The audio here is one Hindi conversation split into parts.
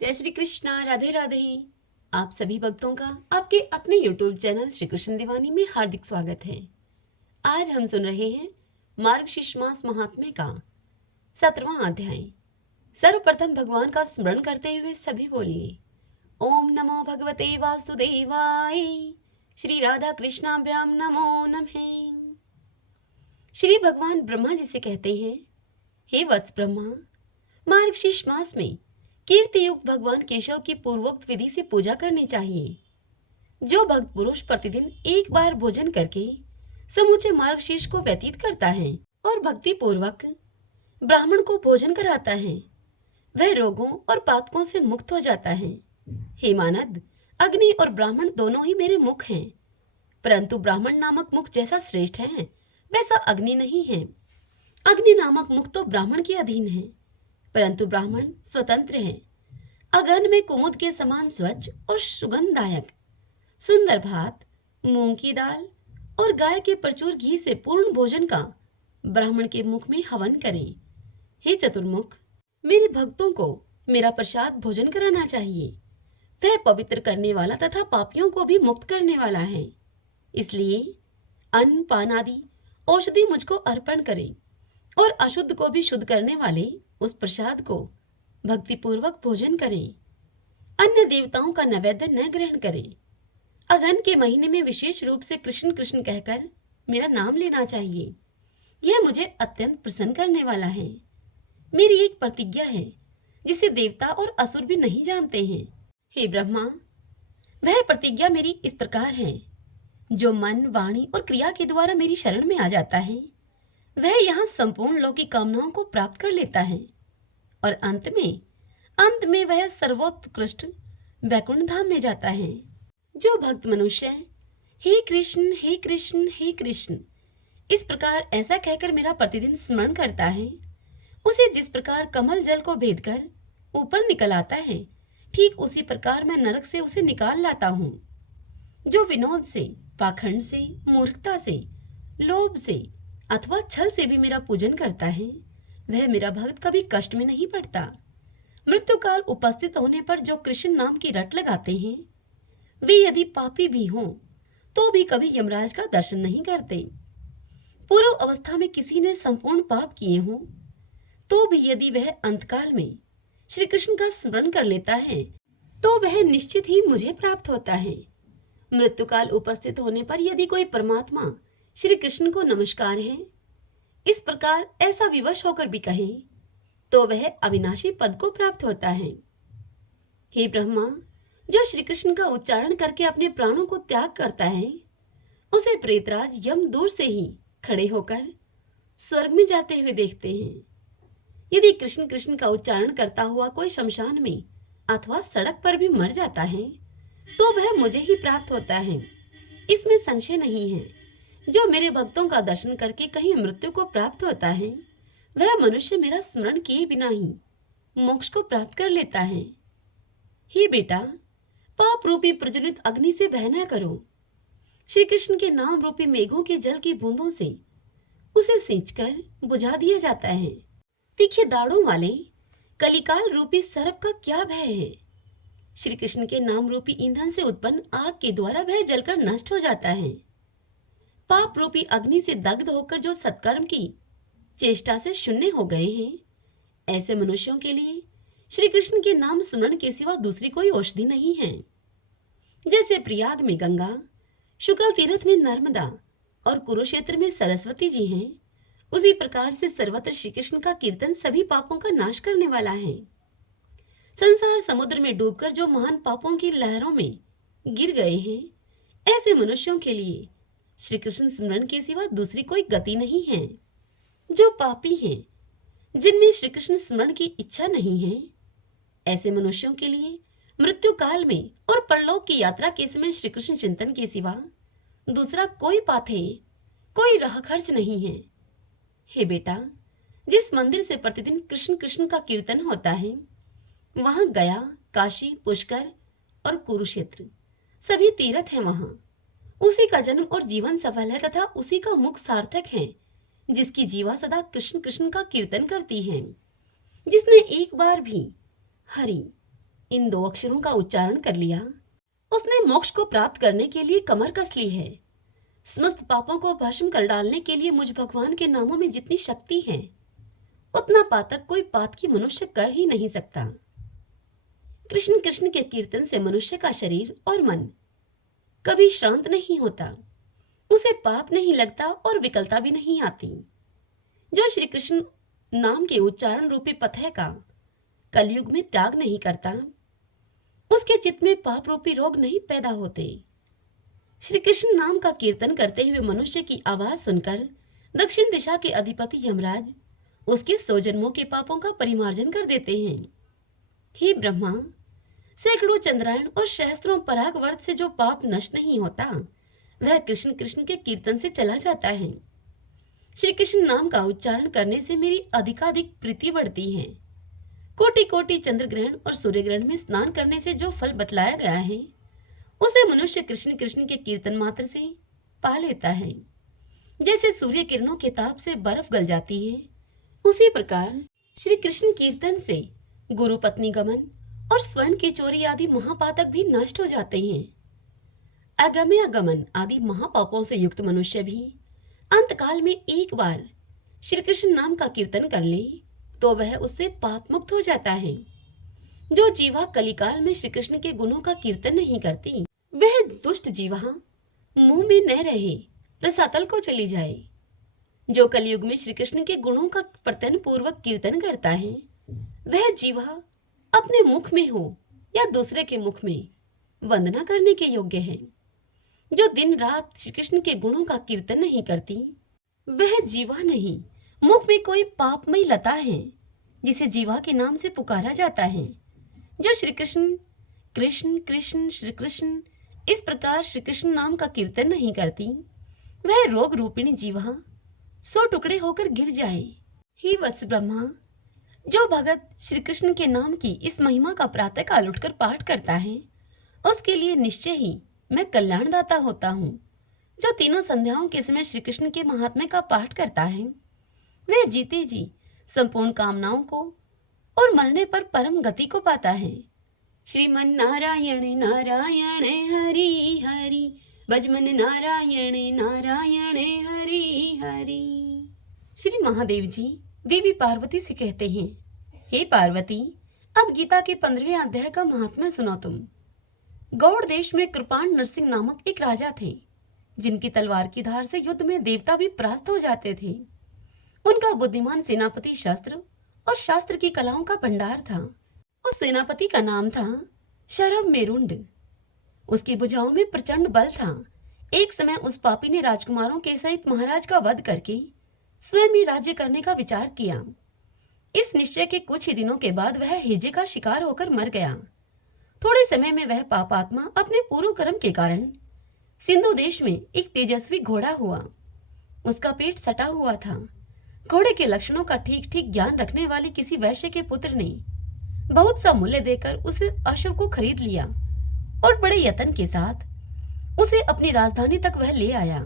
जय श्री कृष्णा। राधे राधे। आप सभी भक्तों का आपके अपने YouTube चैनल श्री कृष्ण दीवानी में हार्दिक स्वागत है। आज हम सुन रहे हैं मार्गशीर्ष मास महात्म्य का 17वां अध्याय। सर्वप्रथम भगवान का स्मरण करते हुए सभी बोलिए ओम नमो भगवते वासुदेवाय। श्री राधा कृष्णाभ्याम नमो नमः। श्री भगवान ब्रह्मा जी से कहते हैं, हे वत्स ब्रह्मा, मार्गशीर्ष मास में कीर्ति युक्त भगवान केशव की पूर्वोक्त विधि से पूजा करनी चाहिए। जो भक्त पुरुष प्रतिदिन एक बार भोजन करके समूचे मार्गशीर्ष को व्यतीत करता है और भक्ति पूर्वक ब्राह्मण को भोजन कराता है, वह रोगों और पातकों से मुक्त हो जाता है। हे मानद, अग्नि और ब्राह्मण दोनों ही मेरे मुख हैं, परंतु ब्राह्मण नामक मुख जैसा श्रेष्ठ है वैसा अग्नि नहीं है। अग्नि नामक मुख तो ब्राह्मण के अधीन है, परंतु ब्राह्मण स्वतंत्र है। अगन में कुमुद के समान स्वच्छ और सुगंधदायक सुंदर भात, मूंग की दाल और गाय के प्रचुर घी से पूर्ण भोजन का ब्राह्मण के मुख में हवन करें। हे चतुर्मुख, मेरे भक्तों को मेरा प्रसाद भोजन कराना चाहिए। वह पवित्र करने वाला तथा पापियों को भी मुक्त करने वाला है। इसलिए अन्न पान आदि औषधि मुझको अर्पण करें और अशुद्ध को भी शुद्ध करने वाले उस प्रसाद को भक्तिपूर्वक भोजन करें। अन्य देवताओं का नैवेद्य न ग्रहण करें। अगन के महीने में विशेष रूप से कृष्ण कृष्ण कहकर मेरा नाम लेना चाहिए। यह मुझे अत्यंत प्रसन्न करने वाला है। मेरी एक प्रतिज्ञा है जिसे देवता और असुर भी नहीं जानते हैं। हे ब्रह्मा, वह प्रतिज्ञा मेरी इस प्रकार है, जो मन, वाणी और क्रिया के द्वारा मेरी शरण में आ जाता है वह यहाँ संपूर्ण लौकिक कामनाओं को प्राप्त कर लेता है और अंत में वह सर्वोत्कृष्ट वैकुंठ धाम में जाता है। जो भक्त मनुष्य हे कृष्ण हे कृष्ण हे कृष्ण इस प्रकार ऐसा कहकर मेरा प्रतिदिन स्मरण करता है, उसे जिस प्रकार कमल जल को भेद कर ऊपर निकल आता है, ठीक उसी प्रकार मैं नरक से उसे निकाल लाता हूँ। जो विनोद से, पाखंड से, मूर्खता से, लोभ से अथवा छल से भी मेरा पूजन करता है, वह मेरा भक्त कभी कष्ट में नहीं पड़ता। मृत्यु काल उपस्थित होने पर जो कृष्ण नाम की रट लगाते हैं, वे यदि पापी भी हों तो भी कभी यमराज का दर्शन नहीं करते। पूर्व अवस्था में किसी ने संपूर्ण पाप किए हों तो भी यदि वह अंतकाल में श्री कृष्ण का स्मरण कर लेता है तो वह निश्चित ही मुझे प्राप्त होता है। मृत्यु काल उपस्थित होने पर यदि कोई परमात्मा श्री कृष्ण को नमस्कार है इस प्रकार ऐसा विवश होकर भी कहे तो वह अविनाशी पद को प्राप्त होता है। हे ब्रह्मा, जो श्री कृष्ण का उच्चारण करके अपने प्राणों को त्याग करता है उसे प्रेतराज यम दूर से ही खड़े होकर स्वर्ग में जाते हुए देखते हैं। यदि कृष्ण कृष्ण का उच्चारण करता हुआ कोई शमशान में अथवा सड़क पर भी मर जाता है तो वह मुझे ही प्राप्त होता है, इसमें संशय नहीं है। जो मेरे भक्तों का दर्शन करके कहीं मृत्यु को प्राप्त होता है वह मनुष्य मेरा स्मरण किए बिना ही मोक्ष को प्राप्त कर लेता है। हे बेटा, पाप रूपी प्रज्वलित अग्नि से बह न करो। श्री कृष्ण के नाम रूपी मेघों के जल की बूंदों से उसे सींचकर बुझा दिया जाता है। तीखे दाढ़ों वाले कलिकाल रूपी सर्प का क्या भय है। श्री कृष्ण के नाम रूपी ईंधन से उत्पन्न आग के द्वारा वह जलकर नष्ट हो जाता है। पाप रूपी अग्नि से दग्ध होकर जो सत्कर्म की चेष्टा से शून्य हो गए हैं, ऐसे मनुष्यों के लिए श्री कृष्ण के नाम स्मरण के सिवा दूसरी कोई औषधि नहीं है। जैसे प्रयाग में गंगा, शुक्ल तीर्थ में नर्मदा और कुरुक्षेत्र में सरस्वती जी हैं, उसी प्रकार से सर्वत्र श्री कृष्ण का कीर्तन सभी पापों का नाश करने वाला है। संसार समुद्र में डूबकर जो महान पापों की लहरों में गिर गए हैं, ऐसे मनुष्यों के लिए श्री कृष्ण स्मरण के सिवा दूसरी कोई गति नहीं है। जो पापी हैं, जिनमें श्री कृष्ण स्मरण की इच्छा नहीं है, ऐसे मनुष्यों के लिए मृत्यु काल में और परलोक की यात्रा के समय श्री कृष्ण चिंतन के सिवा दूसरा कोई पाथे, कोई राह खर्च नहीं है। हे बेटा, जिस मंदिर से प्रतिदिन कृष्ण कृष्ण का कीर्तन होता है वहां गया, काशी, पुष्कर और कुरुक्षेत्र सभी तीर्थ हैं। वहां उसी का जन्म और जीवन सफल है तथा उसी का मुख सार्थक है जिसकी जीवा सदा कृष्ण कृष्ण का कीर्तन करती है। जिसने एक बार भी हरि, इन 2 अक्षरों का उच्चारण कर लिया, उसने मोक्ष को प्राप्त करने के लिए कमर कस ली है। समस्त पापों को भस्म कर डालने के लिए मुझ भगवान के नामों में जितनी शक्ति है, उतना पातक कोई पातकी मनुष्य कर ही नहीं सकता। कृष्ण कृष्ण के कीर्तन से मनुष्य का शरीर और मन कभी श्रांत नहीं होता, उसे पाप नहीं लगता और विकलता भी नहीं आती। जो श्री कृष्ण नाम के उच्चारण रूपी पथय का कलयुग में त्याग नहीं करता, उसके चित्त में पाप रूपी रोग नहीं पैदा होते। श्री कृष्ण नाम का कीर्तन करते हुए मनुष्य की आवाज सुनकर दक्षिण दिशा के अधिपति यमराज उसके 100 जन्मों के पापों का परिमार्जन कर देते हैं। हे ब्रह्मा, सैकड़ों चंद्रायण और सहस्त्रों पराग वर्ष से जो पाप नष्ट नहीं होता, वह कृष्ण कृष्ण के कीर्तन से चला जाता है। श्री कृष्ण नाम का उच्चारण करने से मेरी अधिकाधिक प्रीति बढ़ती है। कोटि कोटि चंद्र ग्रहण और सूर्य ग्रहण में स्नान करने से जो फल बतलाया गया है, उसे मनुष्य कृष्ण कृष्ण के कीर्तन मात्र से पा लेता है। जैसे सूर्य किरणों के ताप से बर्फ गल जाती है, उसी प्रकार श्री कृष्ण कीर्तन से गुरु पत्नी गमन और स्वर्ण की चोरी आदि महापातक भी नष्ट हो जाते हैं। अगम्य गमन आदि महापापों से युक्त मनुष्य भी अंतकाल में एक बार श्री कृष्ण नाम का कीर्तन कर ले तो वह उससे पाप मुक्त हो जाता है। जो जीवा कलिकाल में श्री कृष्ण के गुणों का कीर्तन नहीं करती, वह दुष्ट जीवा मुंह में न रहे, रसातल को चली जाए। जो कलयुग में श्री कृष्ण के गुणों का प्रतन पूर्वक कीर्तन करता है, वह जीवा अपने मुख में हो या दूसरे के मुख में वंदना करने के योग्य है। जो दिन रात श्री कृष्ण के गुणों का कीर्तन नहीं करती, वह जीवा नहीं, मुख में कोई पापमयी लता है जिसे जीवा के नाम से पुकारा जाता है। जो श्री कृष्ण कृष्ण कृष्ण श्री कृष्ण इस प्रकार श्री कृष्ण नाम का कीर्तन नहीं करती, वह रोग रूपिणी जीवा 100 टुकड़े होकर गिर जाए। हे वत्स ब्रह्मा, जो भगत श्री कृष्ण के नाम की इस महिमा का प्रातः काल उठकर पाठ करता है, उसके लिए निश्चय ही मैं कल्याणदाता होता हूँ। जो तीनों संध्याओं के समय श्री कृष्ण के महात्म्य का पाठ करता है, वह जीते जी संपूर्ण कामनाओं को और मरने पर परम गति को पाता है। श्रीमन नारायण नारायण हरि हरि, भजमन नारायण नारायण हरि हरि। श्री महादेव जी देवी पार्वती से कहते हैं, हे पार्वती, अब गीता के 15वें अध्याय का महात्म्य सुनो तुम। गौड़ देश में कृपाण नरसिंह नामक एक राजा थे, जिनकी तलवार की धार से युद्ध में देवता भी परास्त हो जाते थे। उनका बुद्धिमान सेनापति शस्त्र और शास्त्र की कलाओं का भंडार था। उस सेनापति का नाम था शरभ मेरुंड। उसकी भुजाओं में प्रचंड बल था। एक समय उस पापी ने राजकुमारों के सहित महाराज का वध करके स्वयं ही राज्य करने का विचार किया। इस निश्चय के कुछ ही दिनों के बाद वह हिजे का शिकार होकर मर गया। थोड़े समय में वह पापात्मा अपने पूर्व कर्म के कारण सिंधु देश में एक तेजस्वी घोड़ा हुआ। उसका पेट सटा हुआ था। घोड़े के लक्षणों का ठीक ठीक ज्ञान रखने वाले किसी वैश्य के पुत्र ने बहुत सा मूल्य देकर उस अश्व को खरीद लिया और बड़े यत्न के साथ उसे अपनी राजधानी तक वह ले आया।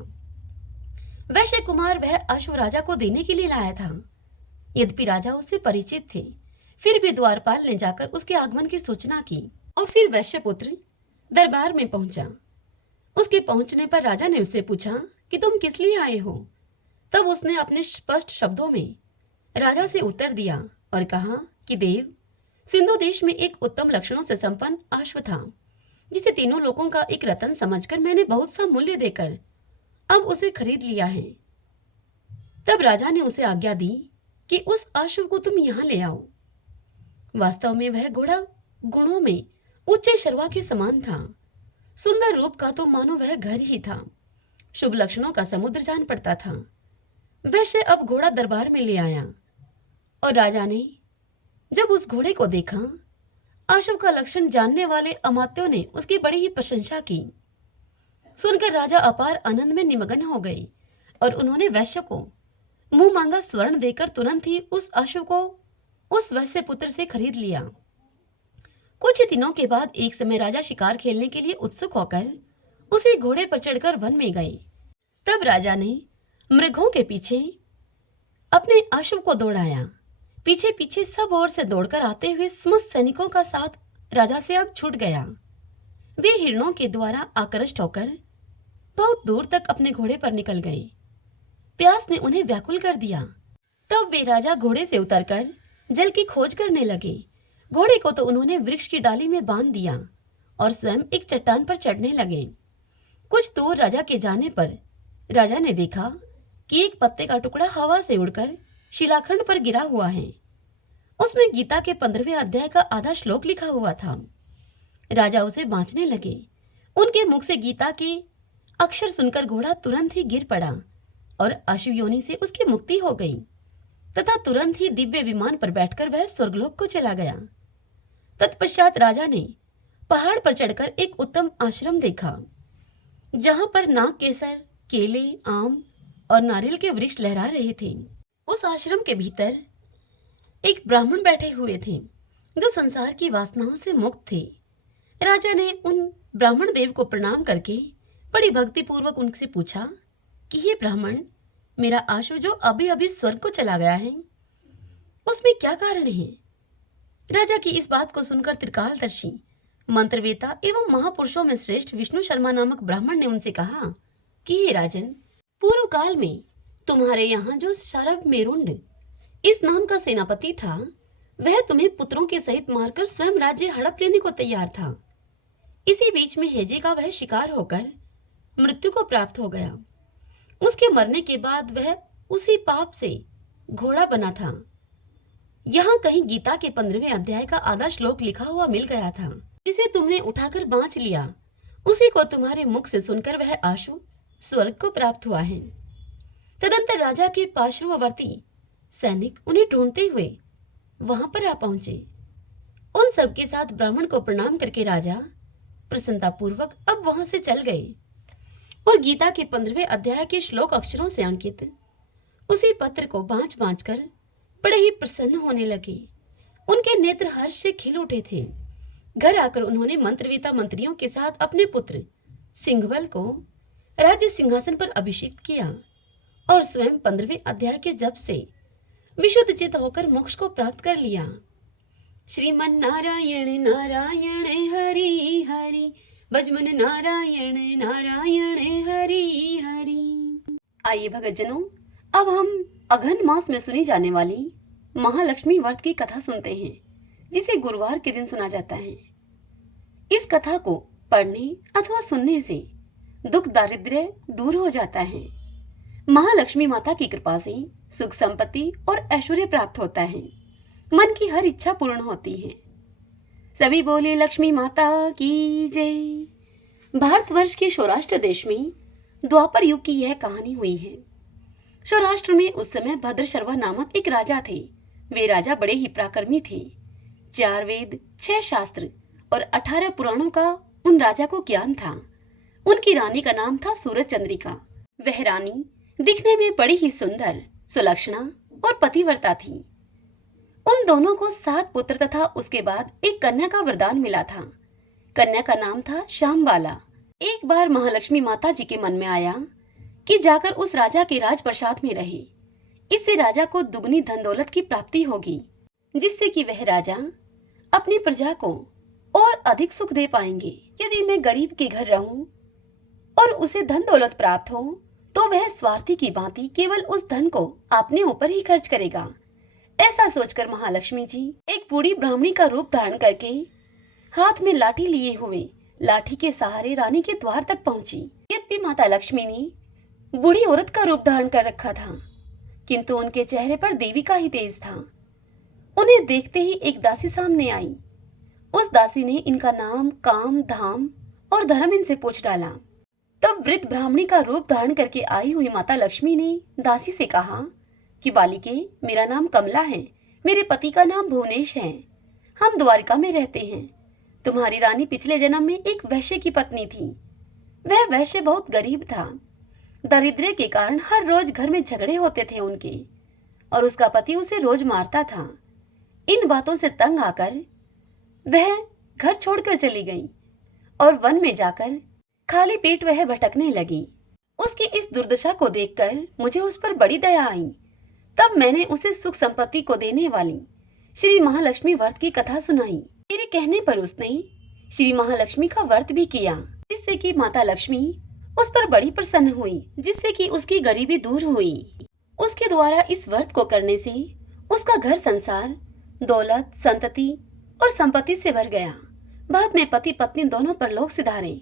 वैश्य कुमार वह अश्व राजा को देने के लिए लाया था। यद्यपि राजा उससे परिचित थे, फिर भी द्वारपाल ने जाकर उसके आगमन की सूचना की और फिर वैश्य पुत्र दरबार में पहुंचा। उसके पहुंचने पर राजा ने उससे पूछा कि तुम किस लिए आए हो। तब उसने अपने स्पष्ट शब्दों में राजा से उत्तर दिया और कहा कि देव, सिंधु देश में एक उत्तम लक्षणों से संपन्न अश्व था, जिसे तीनों लोगों का एक रत्न समझकर मैंने बहुत सा मूल्य देकर अब उसे खरीद लिया है। तब राजा ने उसे आज्ञा दी कि उस अश्व को तुम यहाँ ले आओ। वास्तव में वह घोड़ा गुणों में उच्च शर्वा के समान था। सुंदर रूप का तो मानो वह घर ही था। शुभ लक्षणों का समुद्र जान पड़ता था। वैश्य अब घोड़ा दरबार में ले आया और राजा ने जब उस घोड़े को देखा, अश्व का लक्षण जानने वाले अमात्यों ने उसकी बड़ी ही प्रशंसा की। सुनकर राजा अपार आनंद में निमग्न हो गए और उन्होंने वैश्य को मुंह मांगा स्वर्ण देकर तुरंत ही उस अश्व को उस वैश्य पुत्र से खरीद लिया। कुछ दिनों के बाद एक समय राजा शिकार खेलने के लिए उत्सुक होकर उसी घोड़े पर चढ़कर वन में गए। तब राजा ने मृगों के पीछे अपने अश्व को दौड़ाया। पीछे पीछे सब ओर से दौड़कर आते हुए समस्त सैनिकों का साथ राजा से अब छूट गया। वे हिरणों के द्वारा आकृष्ट होकर बहुत दूर तक अपने घोड़े पर निकल गए। प्यास ने उन्हें व्याकुल कर दिया। तब वे राजा घोड़े से उतरकर जल की खोज करने लगे। घोड़े को तो उन्होंने वृक्ष की डाली में बांध दिया और स्वयं एक चट्टान पर चढ़ने लगे। कुछ दूर राजा के जाने पर राजा ने देखा कि एक पत्ते का टुकड़ा हवा से उड़कर शिलाखंड पर गिरा हुआ है। उसमें गीता के 15वें अध्याय का आधा श्लोक लिखा हुआ था। राजा उसे बांचने लगे। उनके मुख से गीता के अक्षर सुनकर घोड़ा तुरंत ही गिर पड़ा और अश्व योनि से उसकी मुक्ति हो गई तथा तुरंत ही दिव्य विमान पर बैठकर वह स्वर्गलोक को चला गया। तत्पश्चात राजा ने पहाड़ पर चढ़कर एक उत्तम आश्रम देखा, जहां पर नाग केसर, केले, आम और नारियल के वृक्ष लहरा रहे थे। उस आश्रम के भीतर एक ब्राह्मण बैठे हुए थे जो संसार की वासनाओं से मुक्त थे। राजा ने उन ब्राह्मण देव को प्रणाम करके बड़ी भक्ति पूर्वक उनसे पूछा कि हे ब्राह्मण, मेरा आशु जो अभी अभी स्वर्ग को चला गया है, उसमें क्या कारण है? राजा की इस बात को सुनकर त्रिकालदर्शी, मंत्रवेता एवं महापुरुषों में श्रेष्ठ विष्णु शर्मा नामक ब्राह्मण ने उनसे कहा कि हे राजन, पूर्व काल में तुम्हारे यहाँ जो शरभ मेरुंड इस नाम का सेनापति था, वह तुम्हें पुत्रों के सहित मारकर स्वयं राज्य हड़प लेने को तैयार था। इसी बीच में हेजे का वह शिकार होकर मृत्यु को प्राप्त हो गया। उसके मरने के बाद वह उसी पाप से घोड़ा बना था। यहाँ कहीं गीता के 15वें अध्याय का आधा श्लोक लिखा हुआ मिल गया था, जिसे तुमने उठाकर बांच लिया। उसी को तुम्हारे मुख से सुनकर वह आशु स्वर्ग को प्राप्त हुआ है। तदंतर राजा के पार्श्ववर्ती सैनिक उन्हें ढूंढते हुए वहां पर आ पहुंचे। उन सब के साथ ब्राह्मण को प्रणाम करके राजा प्रसन्नता पूर्वक अब वहां से चल गए और गीता के 15वें अध्याय के श्लोक अक्षरों से अंकित उसी पत्र को बांच बांच कर बड़े ही प्रसन्न होने लगे। उनके नेत्र हर्ष से खिल उठे थे। घर आकर उन्होंने मंत्रवेता मंत्रियों के साथ अपने पुत्र सिंघवल को राज्य सिंहासन पर अभिषिक्त किया और स्वयं 15वें अध्याय के जप से विशुद्ध चित्त होकर मोक्ष को प्राप्त कर लिया। श्रीमन नारायण नारायण हरि हरि, भजमन नारायण नारायण हरि हरि। आइए भगतजनों, अब हम अघन मास में सुनी जाने वाली महालक्ष्मी व्रत की कथा सुनते हैं, जिसे गुरुवार के दिन सुना जाता है। इस कथा को पढ़ने अथवा सुनने से दुख दारिद्र्य दूर हो जाता है। महालक्ष्मी माता की कृपा से सुख संपत्ति और ऐश्वर्य प्राप्त होता है। मन की हर इच्छा पूर्ण होती है। सभी बोले लक्ष्मी माता की जय। भारतवर्ष के सौराष्ट्र देश में द्वापर युग की यह कहानी हुई है। सौराष्ट्र में उस समय भद्रशर्वा नामक एक राजा थे। वे राजा बड़े ही पराक्रमी थे। 4 वेद, 6 शास्त्र और 18 पुराणों का उन राजा को ज्ञान था। उनकी रानी का नाम था सूरज चंद्रिका। वह रानी दिखने में बड़ी ही सुंदर, सुलक्षणा और पतिव्रता थी। उन दोनों को 7 पुत्र तथा उसके बाद एक कन्या का वरदान मिला था। कन्या का नाम था श्यामबाला। एक बार महालक्ष्मी माता जी के मन में आया कि जाकर उस राजा के राजप्रसाद में रहे। इससे राजा को दुगनी धन दौलत की प्राप्ति होगी, जिससे कि वह राजा अपनी प्रजा को और अधिक सुख दे पाएंगे। यदि मैं गरीब के घर रहूं और उसे धन दौलत प्राप्त हो, तो वह स्वार्थी की भांति केवल उस धन को अपने ऊपर ही खर्च करेगा। ऐसा सोचकर महालक्ष्मी जी एक बूढ़ी ब्राह्मणी का रूप धारण करके हाथ में लाठी लिए हुए लाठी के सहारे रानी के द्वार तक पहुंची। यद्यपि माता लक्ष्मी ने बूढ़ी औरत का रूप धारण कर रखा था, किंतु उनके चेहरे पर देवी का ही तेज था। उन्हें देखते ही एक दासी सामने आई। उस दासी ने इनका नाम, काम, धाम और धर्म इनसे पूछ डाला। तब वृद्ध ब्राह्मणी का रूप धारण करके आई हुई माता लक्ष्मी ने दासी से कहा कि बालिके, मेरा नाम कमला है, मेरे पति का नाम भुवनेश है। हम द्वारिका में रहते हैं। तुम्हारी रानी पिछले जन्म में एक वैश्य की पत्नी थी। वह वैश्य बहुत गरीब था। दारिद्र्य के कारण हर रोज घर में झगड़े होते थे उनके, और उसका पति उसे रोज मारता था। इन बातों से तंग आकर वह घर छोड़कर चली गई और वन में जाकर खाली पेट वह भटकने लगी। उसकी इस दुर्दशा को देखकर मुझे उस पर बड़ी दया आई। तब मैंने उसे सुख संपत्ति को देने वाली श्री महालक्ष्मी व्रत की कथा सुनाई। मेरे कहने पर उसने श्री महालक्ष्मी का व्रत भी किया, जिससे कि माता लक्ष्मी उस पर बड़ी प्रसन्न हुई, जिससे कि उसकी गरीबी दूर हुई। उसके द्वारा इस व्रत को करने से उसका घर संसार दौलत, संतति और संपत्ति से भर गया। बाद में पति पत्नी दोनों परलोक सिधारे।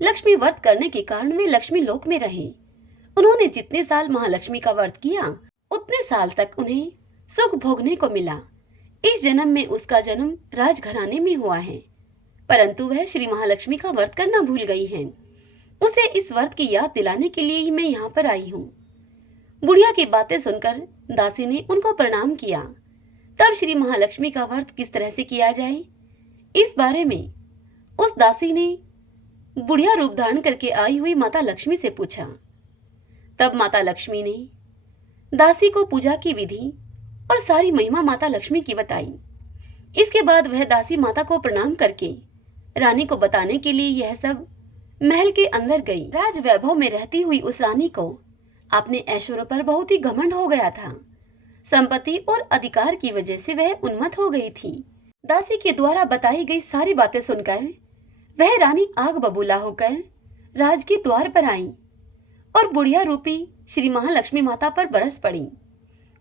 लक्ष्मी व्रत करने के कारण वे लक्ष्मी लोक में रहे। उन्होंने जितने साल महालक्ष्मी का व्रत किया उतने साल तक उन्हें सुख भोगने को मिला। इस जन्म में उसका जन्म राजघराने में हुआ है, परंतु वह श्री महालक्ष्मी का व्रत करना भूल गई है। उसे इस व्रत की याद दिलाने के लिए ही मैं यहाँ पर आई हूँ। बुढ़िया की बातें सुनकर दासी ने उनको प्रणाम किया। तब श्री महालक्ष्मी का व्रत किस तरह से किया जाए, इस बारे में उस दासी ने बुढ़िया रूप धारण करके आई हुई माता लक्ष्मी से पूछा। तब माता लक्ष्मी ने दासी को पूजा की विधि और सारी महिमा माता लक्ष्मी की बताई। इसके बाद वह दासी माता को प्रणाम करके रानी को बताने के लिए यह सब महल के अंदर गई। राज वैभव में रहती हुई उस रानी को अपने ऐश्वर्य पर बहुत ही घमंड हो गया था। संपत्ति और अधिकार की वजह से वह उन्मत्त हो गई थी। दासी के द्वारा बताई गई सारी बातें सुनकर वह रानी आग बबूला होकर राज के द्वार पर आई और बुढ़िया रूपी श्री महालक्ष्मी माता पर बरस पड़ी।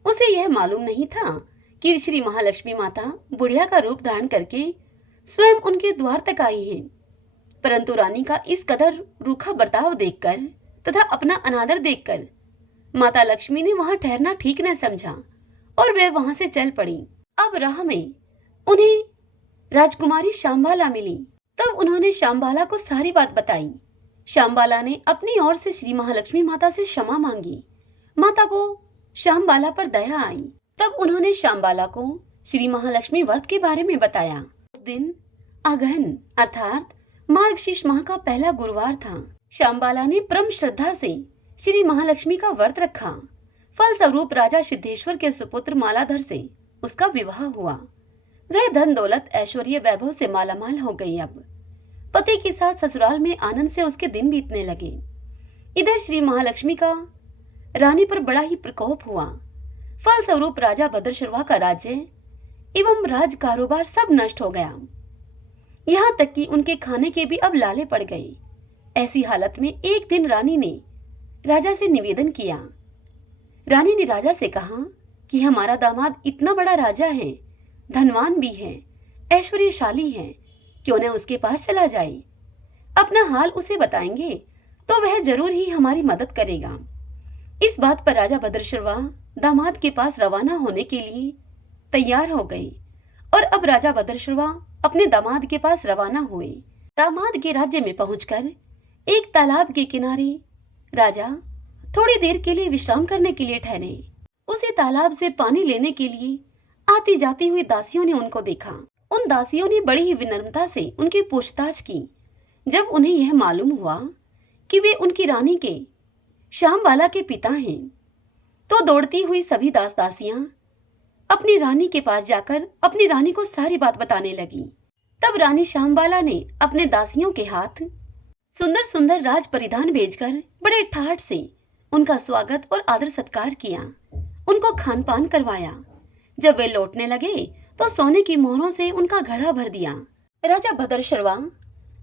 उसे यह मालूम नहीं था कि श्री महालक्ष्मी माता बुढ़िया का रूप धारण करके स्वयं उनके द्वार तक आई है। परंतु रानी का इस कदर रूखा बर्ताव देखकर तथा अपना अनादर देखकर माता लक्ष्मी ने वहां ठहरना ठीक न समझा और वह वहां से चल पड़ी। अब राह में उन्हें राजकुमारी शांबाला मिली। तब उन्होंने शांबाला को सारी बात बताई। शांबाला ने अपनी ओर से श्री महालक्ष्मी माता से क्षमा मांगी। माता को शांबाला पर दया आई। तब उन्होंने शांबाला को श्री महालक्ष्मी व्रत के बारे में बताया। उस दिन अगहन अर्थात मार्गशीर्ष माह का पहला गुरुवार था। शांबाला ने परम श्रद्धा से श्री महालक्ष्मी का व्रत रखा। फलस्वरूप राजा सिद्धेश्वर के सुपुत्र मालाधर से उसका विवाह हुआ। वह धन दौलत ऐश्वर्य वैभव से मालामाल हो गई। अब पति के साथ ससुराल में आनंद से उसके दिन बीतने लगे। इधर श्री महालक्ष्मी का रानी पर बड़ा ही प्रकोप हुआ। फलस्वरूप राजा भद्रशर्वा का राज्य एवं राज कारोबार सब नष्ट हो गया। यहाँ तक कि उनके खाने के भी अब लाले पड़ गए। ऐसी हालत में एक दिन रानी ने राजा से निवेदन किया। रानी ने राजा से कहा कि हमारा दामाद इतना बड़ा राजा है, धनवान भी है, ऐश्वर्यशाली है, क्यों न उसके पास चला जाए। अपना हाल उसे बताएंगे तो वह जरूर ही हमारी मदद करेगा। इस बात पर राजा भद्रशर्वा दामाद के पास रवाना होने के लिए तैयार हो गए और अब राजा भद्रशर्वा अपने दामाद के पास रवाना हुए। दामाद के राज्य में पहुंचकर एक तालाब के किनारे राजा थोड़ी देर के लिए विश्राम करने के लिए ठहरे। उसी तालाब से पानी लेने के लिए आती जाती हुई दासियों ने उनको देखा। उन दासियों ने बड़ी ही विनम्रता से उनकी पूछताछ की। जब उन्हें यह मालूम हुआ कि वे उनकी रानी के शामबाला के पिता हैं, तो दौड़ती हुई सभी दास दासियां अपनी रानी के पास जाकर अपनी रानी को सारी बात बताने लगी। तब रानी शामबाला ने अपने दासियों के हाथ सुंदर सुंदर राज परिधान भेजकर बड़े ठाठ से उनका स्वागत और आदर सत्कार किया, उनको खान पान करवाया। जब वे लौटने लगे तो सोने की मोहरों से उनका घड़ा भर दिया। राजा भद्रशर्वा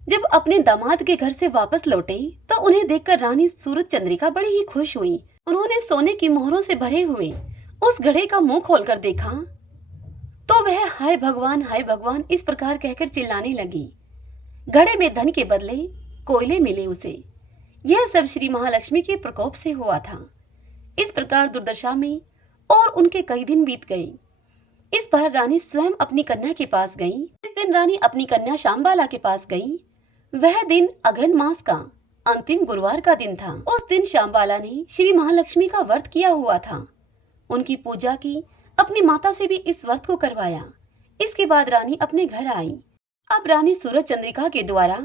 जब अपने दामाद के घर से वापस लौटे तो उन्हें देखकर रानी सूरज चंद्रिका बड़ी ही खुश हुई। उन्होंने सोने की मोहरों से भरे हुए उस घड़े का मुंह खोलकर देखा तो वह हाय भगवान इस प्रकार कहकर चिल्लाने लगी। घड़े में धन के बदले कोयले मिले उसे। यह सब श्री महालक्ष्मी के प्रकोप से हुआ था। इस प्रकार दुर्दशा में और उनके कई दिन बीत गए। इस बार रानी स्वयं अपनी कन्या के पास गई। इस दिन रानी अपनी कन्या शामबाला के पास गई। वह दिन अगहन मास का अंतिम गुरुवार का दिन था। उस दिन शामबाला ने श्री महालक्ष्मी का व्रत किया हुआ था। उनकी पूजा की, अपनी माता से भी इस व्रत को करवाया। इसके बाद रानी अपने घर आई। अब रानी सूरज चंद्रिका के द्वारा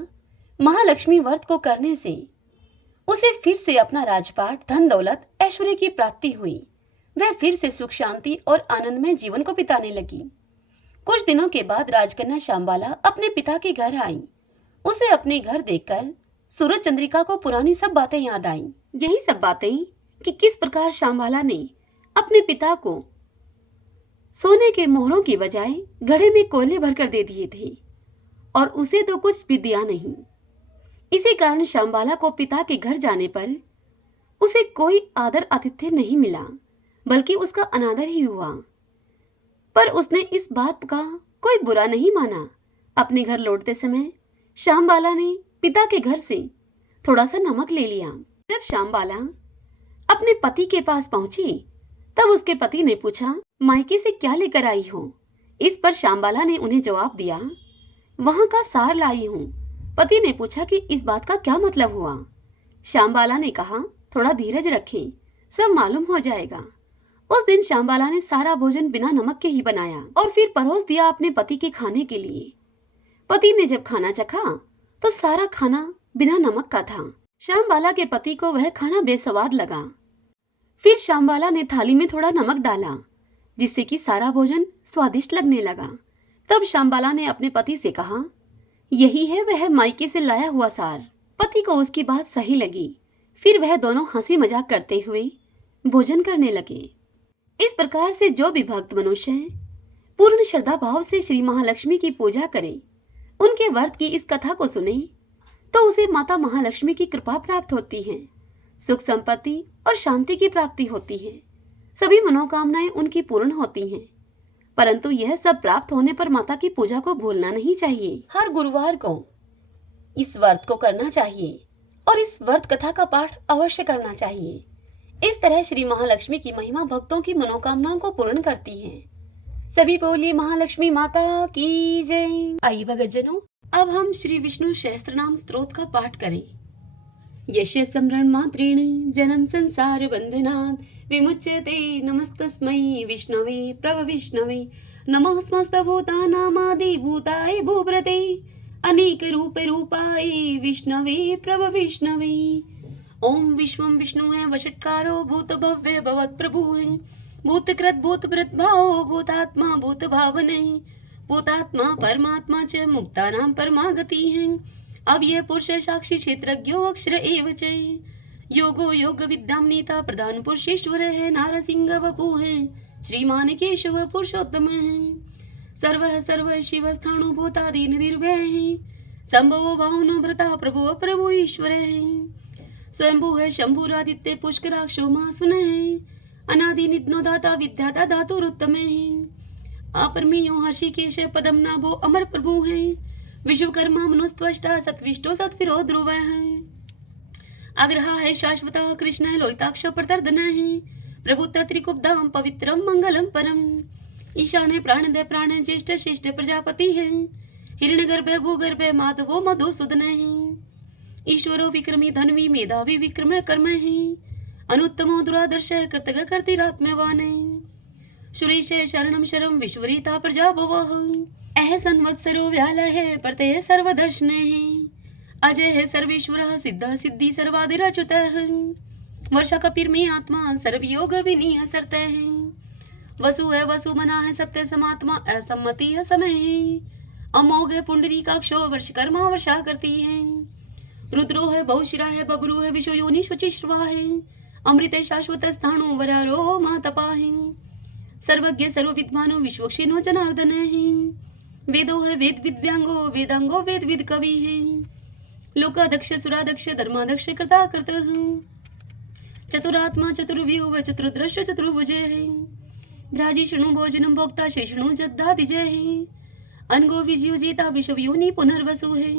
महालक्ष्मी व्रत को करने से उसे फिर से अपना राजपाट, धन दौलत, ऐश्वर्य की प्राप्ति हुई। वह फिर से सुख शांति और आनंदमय जीवन को बिताने लगी। कुछ दिनों के बाद राजकन्या शामबाला अपने पिता के घर आई। उसे अपने घर देखकर सूरज चंद्रिका को पुरानी सब बातें याद आई। यही सब बातें कि किस प्रकार शामबाला ने अपने पिता को सोने के मोहरों की बजाय घड़े में कोयले भरकर दे दिए थे। और उसे तो कुछ भी दिया नहीं। इसी कारण श्यामबाला को पिता के घर जाने पर उसे कोई आदर आतिथ्य नहीं मिला, बल्कि उसका अनादर ही हुआ। पर उसने इस बात का कोई बुरा नहीं माना। अपने घर लौटते समय श्यामबाला ने पिता के घर से थोड़ा सा नमक ले लिया। जब श्यामबाला अपने पति के पास पहुंची तब उसके पति ने पूछा, मायके से क्या लेकर आई हो? इस पर श्यामबाला ने उन्हें जवाब दिया, वहां का सार लाई हूं। पति ने पूछा कि इस बात का क्या मतलब हुआ? श्यामबाला ने कहा, थोड़ा धीरज रखें, सब मालूम हो जाएगा। उस दिन श्यामबाला ने सारा भोजन बिना नमक के ही बनाया और फिर परोस दिया अपने पति के खाने के लिए। पति ने जब खाना चखा तो सारा खाना बिना नमक का था। श्यामबाला के पति को वह खाना बेस्वाद लगा। फिर श्यामबाला ने थाली में थोड़ा नमक डाला, जिससे कि सारा भोजन स्वादिष्ट लगने लगा। तब श्यामबाला ने अपने पति से कहा, यही है वह मायके से लाया हुआ सार। पति को उसकी बात सही लगी। फिर वह दोनों हंसी मजाक करते हुए भोजन करने लगे। इस प्रकार से जो भी भक्त मनुष्य पूर्ण श्रद्धा भाव से श्री महालक्ष्मी की पूजा करे, उनके व्रत की इस कथा को सुने, तो उसे माता महालक्ष्मी की कृपा प्राप्त होती है, सुख संपत्ति और शांति की प्राप्ति होती है, सभी मनोकामनाएं उनकी पूर्ण होती हैं। परंतु यह सब प्राप्त होने पर माता की पूजा को भूलना नहीं चाहिए। हर गुरुवार को इस व्रत को करना चाहिए और इस व्रत कथा का पाठ अवश्य करना चाहिए। इस तरह श्री महालक्ष्मी की महिमा भक्तों की मनोकामनाओं को पूर्ण करती है। सभी बोलिए महालक्ष्मी माता की जय। आइए भक्तजनों, अब हम श्री विष्णु सहस्त्रनाम स्तोत्र का पाठ करें। यस्य स्मरण मात्रेण जन्म संसार बंधनात् विमुच्यते नमस्तस्मै विष्णवे प्रभविष्णवे नमः समस्त भूतानामादि भूताय भूभृते अनेक रूप रूपाय विष्णवे प्रभविष्णवे। ओम विश्वं विष्णु है वषट्कारो भूत भव्य भवत् प्रभु है भूतकृत भूत भाव भूतात्मा भूत भावने भूतात्मा परमात्मा च मुक्तानां परमागति है। अब यह पुरुष साक्षी क्षेत्रज्ञो अक्षर एव च योगो योग विद्याम नेता प्रधान पुरुषेश्वर है नारसिंह वपु है श्रीमान केशव पुरुषोत्तम है सर्व शिव स्थाणु भूतादि निर्भय है संभव भावनो भ्रता प्रभु प्रभु ईश्वर है स्वयंभू है शंभुरादित्य पुष्कराक्षो महासुन है अनादि नित्नो दाता विद्याता धातुरुत्तम है अपरमेयो हर्षिकेश पदम नाभो अमर प्रभु है विश्वकर्मा मनुस्त्वष्टा सत्विष्टो सत्विरो ध्रुव है आग्रह है शाश्वत कृष्ण है लोहिताक्ष प्रतर्दन है प्रभुत्व त्रिकुब्धाम पवित्रम मंगलम परम ईशान प्राण दे प्राण ज्येष्ठ श्रेष्ठ प्रजापति है हिरण्यगर्भ भूगर्भ माधवो मधुसूदन है ईश्वरो विक्रमी धनवी मेधावी विक्रम कर्म है अनुत्तमो दुरादर्श कर्तग कर्तिरात्म्यवान है सुरेश शरणम शरम विश्वरीता प्रजा भवः अह संवत्सरो व्याल है प्रत्यय सर्वदर्शन है अजय है सर्वेश्वर सिद्ध सिद्धि सर्वादिराच्युत है वर्षा कपिर में आत्मा सर्वयोग विनीय सरत है वसु है वसु मना है सत्य समात्मा असम्मति है समय है अमोघ है पुंडरी काक्षो वर्षकर्मा वर्षा करती है रुद्रो है बहुशिरा है बबरू है विश्व योनि शुचिश्रवा है अमृत शाश्वत स्थाणु वरारो महातपा है सर्वज्ञ सर्व विद्वानो विश्वक्षिनो जनार्दन है वेदो है वेद विद्यांगो वेदांगो वेद विद कवि है लोकादक्ष सुरादक्ष धर्मादक्ष कृता कृत चतुरात्मा चतुर्व्यूह चतुर्दृश्य चतुर्भुज है भ्राजिष्णु भोजनम भोक्ता शेषणु जगदादिजय है अनगो विजयोजेता विश्व योनि पुनर्वसु है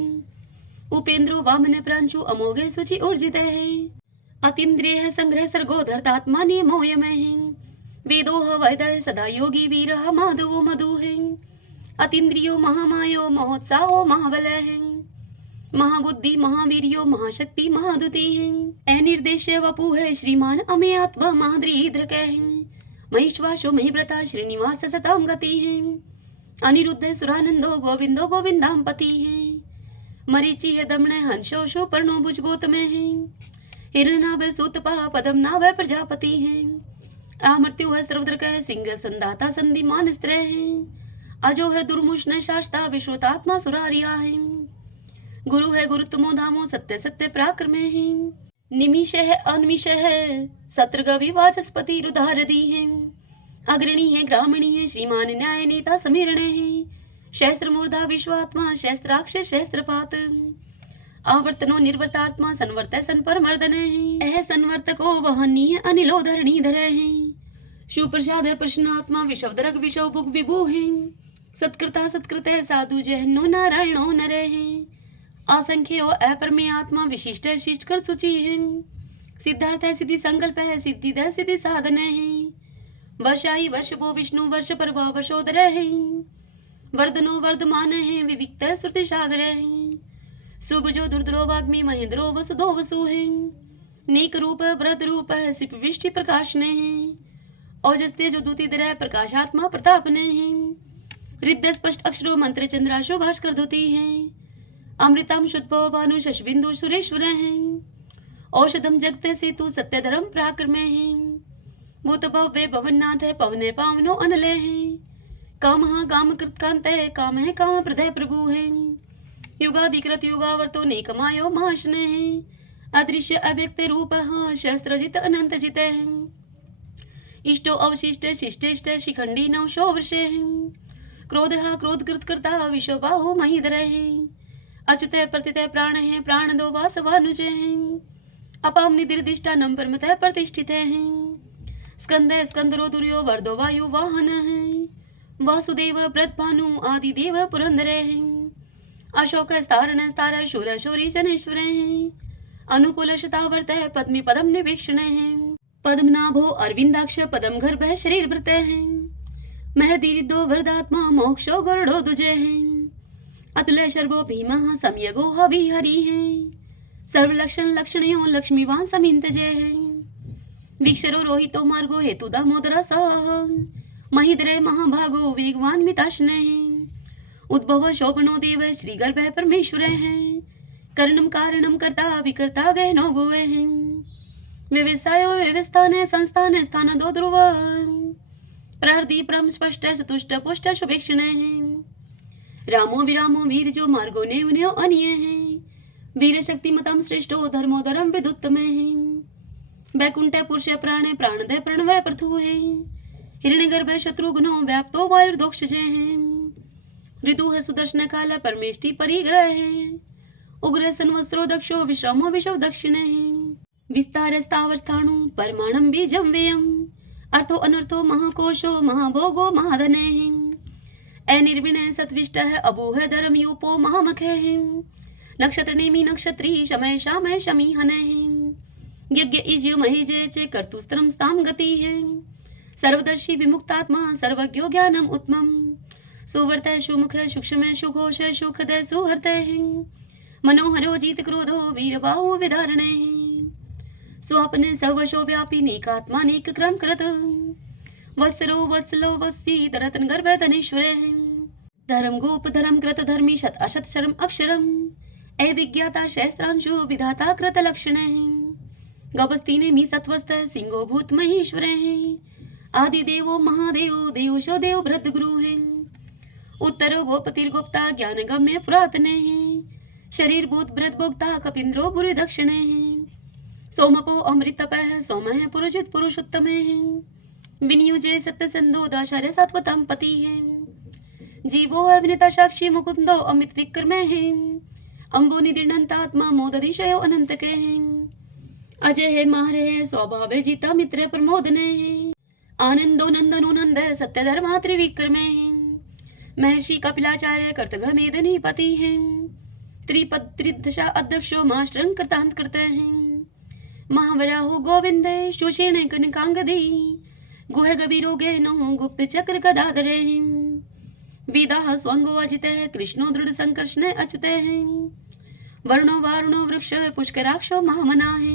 उपेंद्रो वामन प्रांशु अमोघ सुचि ऊर्जित है अतीन्द्रिय है संग्रह सर्गो धर्तात्मा नियमोयम है वेदो वैद सदा योगी वीर माधवो मधु है अतीन्द्रियो महामायो महोत्साहो महाबल है महाबुद्धि महावीर्यो महाशक्ति महादुति है अनिर्देश वपु है श्रीमान अमे आत्मा महाद्रीद्रक है महिश्वासो महिव्रता श्रीनिवास सताम गति है अनिरुद्ध सुरानंदो गोविंदो गोविंदाम पति है मरीचि है दमन हंसो शोपर्णो भुज गौतम है हिरण्यनाभ सूतपा पदम नाभ प्रजापति है अमृत्यु है सर्वद्रक है सिंह संदाता संधिमान स्त्र है अजो है दुर्मुष्ण शास्ता विश्रुतात्मा सुरारिया है गुरु है गुरुत्तमो धामो सत्य सत्य पराक्रम है निमिष है अनिमिष है सत्रगवि वाचस्पति रुधारदी है अग्रणी है ग्रामणी है श्रीमान न्याय नेता समीरण है शस्त्र मूर्धा विश्वात्मा शस्त्राक्ष शस्त्रपात आवर्तनो निर्वर्तात्मा संवर्त सन पर मर्दने एह संवर्तको वहनीय अनिलो धरणी धरे सुप्रसाद प्रश्नात्मा विषवदरग विषव भुग विभु सत्कृता सत्कृत साधु जहनो नारायणो नरे असंख्यो अपरमे आत्मा विशिष्ट शिष्ट कर सूची है सिद्धार्थ है सिद्धि संकल्प है सिद्धि दय सिद्धि साधन है वर्षाई वर्ष भो विष्णु वर्ष परवा वर्षोदर है वर्धनो वर्धमान है विविक्त श्रुति सागर है सुबजो दुर्द्रो वाग्मी महेंद्रो वसुधो वसु है नीक रूप व्रत रूप है सिप वृष्टि प्रकाश ने है औजस्ते जो दूती दर प्रकाशात्मा प्रताप ने है रिद्ध स्पष्ट अक्षरो मंत्र चंद्राशो भास्कर धोती है अमृतम शुद्ध भानु शशबिंदु सुरेश्वर है औषधम जगते से तू सत्य धर्म पराक्रम है भूत भव्य भवननाथ है पवने पावनो अनले है काम काम कृतकांत है काम है काम प्रदय प्रभु है युगाधिकृत युगावर्तो नेकमायो महाशने है अदृश्य अव्यक्त रूप शस्त्रजित अनंत जित है इष्टो अवशिष्ट शिष्टेष्ट शिखंडी नवशो वर्षे है क्रोध क्रोध कृत करता विश्व बाहु महीधर है अच्युत प्रतित प्राण है प्राण दो वासवानुज है अपाम निदिर्दिष्टा नम परमत प्रतिष्ठित है स्कंद स्कंदरो दुर्यो वर्दो वायु वाहन है वासुदेव प्रतभानु आदि देव पुरंदर है अशोक स्तारण स्तार शूर शौरी जनेश्वर है अनुकूल शतावर्त है पद्मी पदम निवेक्षण है पद्मनाभो अरविंदाक्ष पदम गर्भ शरीर भृत है महदीरिदो वरदात्मा मोक्षो गरुड़ो दुजय है अतुल शर्वो भीम समयगो हवि हरि है सर्व लक्षण लक्षणयो लक्ष्मीवान समिंत जय है वीक्षरो रोहितो मार्गो हेतु दामोदर सह महिद्रे महाभागो वेगवान मिताशने है उद्भव शोभनो देव श्री गर्भ परमेश्वर है कर्णम कारणम कर्ता विकर्ता गहनो गोवे है व्यवसायो व्यवस्थान संस्थान स्थान दो ध्रुव प्रहृदि परम स्पष्ट चतुष्ट पुष्ट शुभेक्षण है रामो विरामो वीर जो मार्गो ने उन्हें अनिय है वीर शक्ति मतम श्रेष्ठो धर्मो धर्म विदुत्तम है वैकुंठ पुरुष प्राणे प्राणदय प्रणवय प्रथु है हिरण्यगर्भ शत्रुघ्नो व्याप्तो वायुर्दोक्ष है ऋतु है सुदर्शन काल परमेष्टि परिग्रह है उग्र संवस्त्रो दक्षो विश्रामो विश्व दक्षिण है विस्तार स्थावर स्थाणु परमाणम बीजम व्ययम अर्थो अनर्थो महाकोशो महाभोगो महाधने है अनिर्विणय सत्विष्ट है अभू है धर्म यूपो महामख है नक्षत्र नेमी नक्षत्री शमय शामय शमी हन है यज्ञ इज्य महेजय चे कर्तुस्त्रम स्ताम गति है सर्वदर्शी विमुक्तात्मा सर्वज्ञो ज्ञानम उत्तमम सुवर्त सुमुख सूक्ष्म सुघोष सुखद सुहृत है मनोहरो जीत क्रोधो वीर बाहु विधारण स्वप्न सर्वशो व्यापी नेकात्मा नेक क्रम कृत वत्सरो वत्सलो वत्सी रतन गर्भ धनेश्वर है धर्म गोप धर्म कृत धर्मी शत अशत शर्म अक्षरम अविज्ञाता शस्त्रांशु विधाता कृत लक्षण है गपस्ती ने मी सत्वस्त सिंहो भूत महेश्वर है आदि देवो महादेव देवशो देव भृत गुरु है उत्तरो गोपतिर गुप्ता ज्ञान गम्य पुरातन है शरीर भूत भृत भोक्ता कपिंद्रो बुरी दक्षिण है सोमपो अमृत है सोम है पुरुषित पुरुषोत्तम है विनियुजय सत्य संदो दाशार्य सत्वतम पति है जीवो है विनिता साक्षी मुकुंदो अमित विक्रम है अंबो निदिर्णंतात्मा मोदधिशयो अनंत के हैं अजय है मार है स्वभाव जीता मित्र प्रमोद ने है आनंदो नंदनो नंद सत्य धर्मा त्रिविक्रम है महर्षि कपिलाचार्य कर्तघ मेदनी पति है त्रिपद त्रिदशा अध्यक्षो मास्टरं कृतांत करते हैं महावराहो गोविंद सुषेण कनकांगदी गुह गभीरो गहनो गुप्त चक्र गदाधर हैं वेदा स्वंगो अजित है कृष्णो दृढ़ संकर्षण अच्युत है वर्णो वारुणो वृक्ष पुष्कराक्षो महामना है